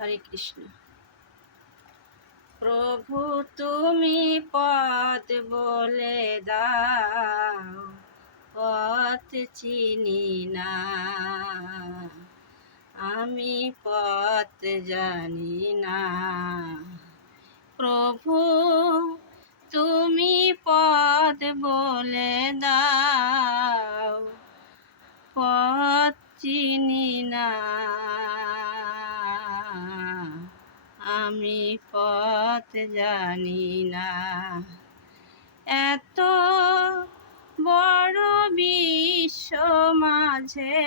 হরে কৃষ্ণ। প্রভু তুমি পথ বলে দাও, পথ চিনি না, আমি পথ জানি না। প্রভু তুমি পথ বলে দাও, পথ চিনি না, আমি পথ জানি না। এত বড় বিশ্ব মাঝে,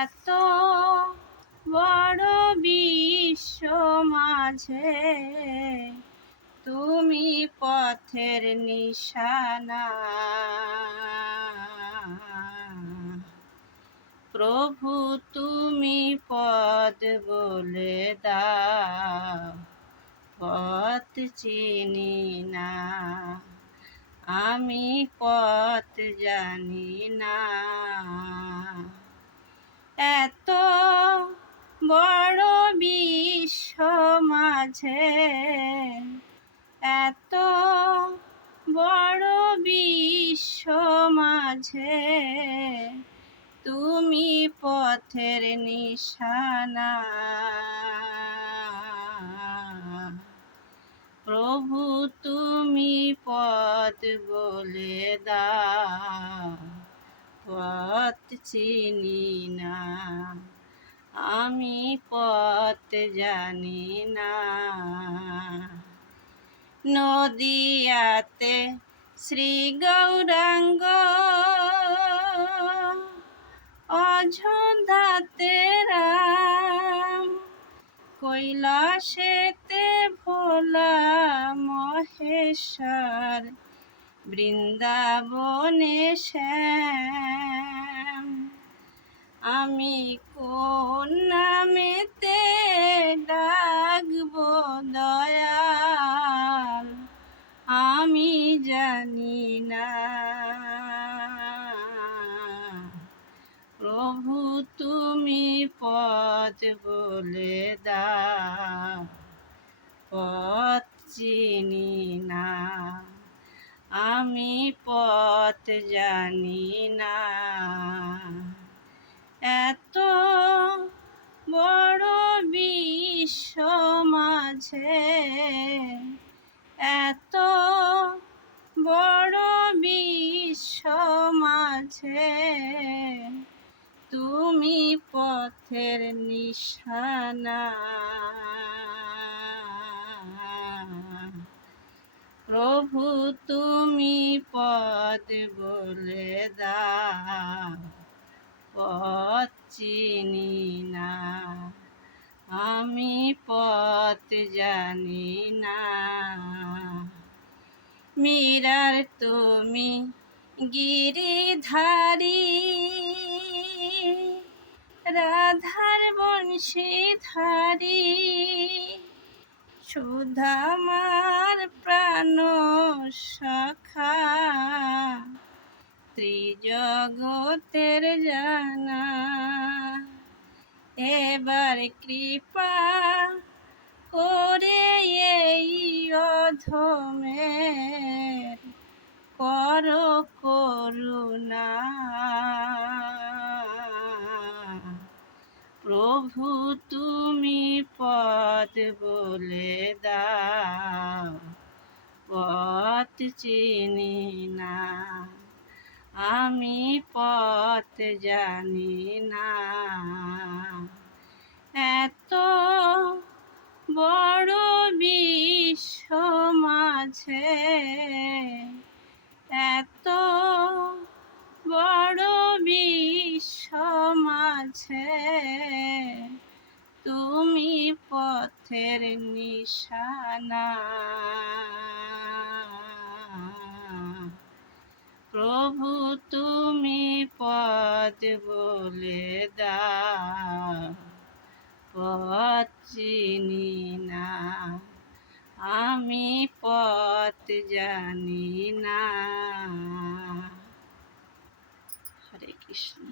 এত বড় বিশ্ব মাঝে, তুমি পথের নিশানা। প্রভু তুমি পথ বলে দাও, পথ চিনি না, আমি পথ জানি না। এত বড় বিশ্ব মাঝে, এত বড় বিশ্ব মাঝে, তুমি পথের নিশানা। প্রভু তুমি পথ বলে দাও, পথ চিনি না, আমি পথ জানি না। নদিয়াতে শ্রী গৌরাঙ্গ, অযোধ্যাতে রাম, কৈলাসেতে ভোলা মহেশ্বর, বৃন্দাবনে শ্যাম। আমি কোন নামেতে ডাকবো দয়াল, আমি জানি না। প্রভু তুমি পথ বলে দাও, পথ চিনি না, আমি পথ জানি না। এত বড় বিশ্ব মাঝে, এত বড় বিশ্ব মাঝে, তুমি পথের নিশানা। প্রভু তুমি পথ বলে দাও, পথ চিনি না, আমি পথ জানি না। মীরার তুমি গিরিধারী, রাধার বংশীধারী, সুধামার প্রাণ সখা, ত্রিজগতের জানা। এবার কৃপা করে এই অধমের করো করুণা। প্রভু তুমি পথ বলে দাও, পথ চিনি না, আমি পথ জানি না। এত বড় বিশ্ব মাঝে, এত বড় বিশ্ব মাঝে, তুমি পথের নিশানা। প্রভু তুমি পথ বলে দাও, পথ চিনি না, আমি পথ জানি না। হরে কৃষ্ণ।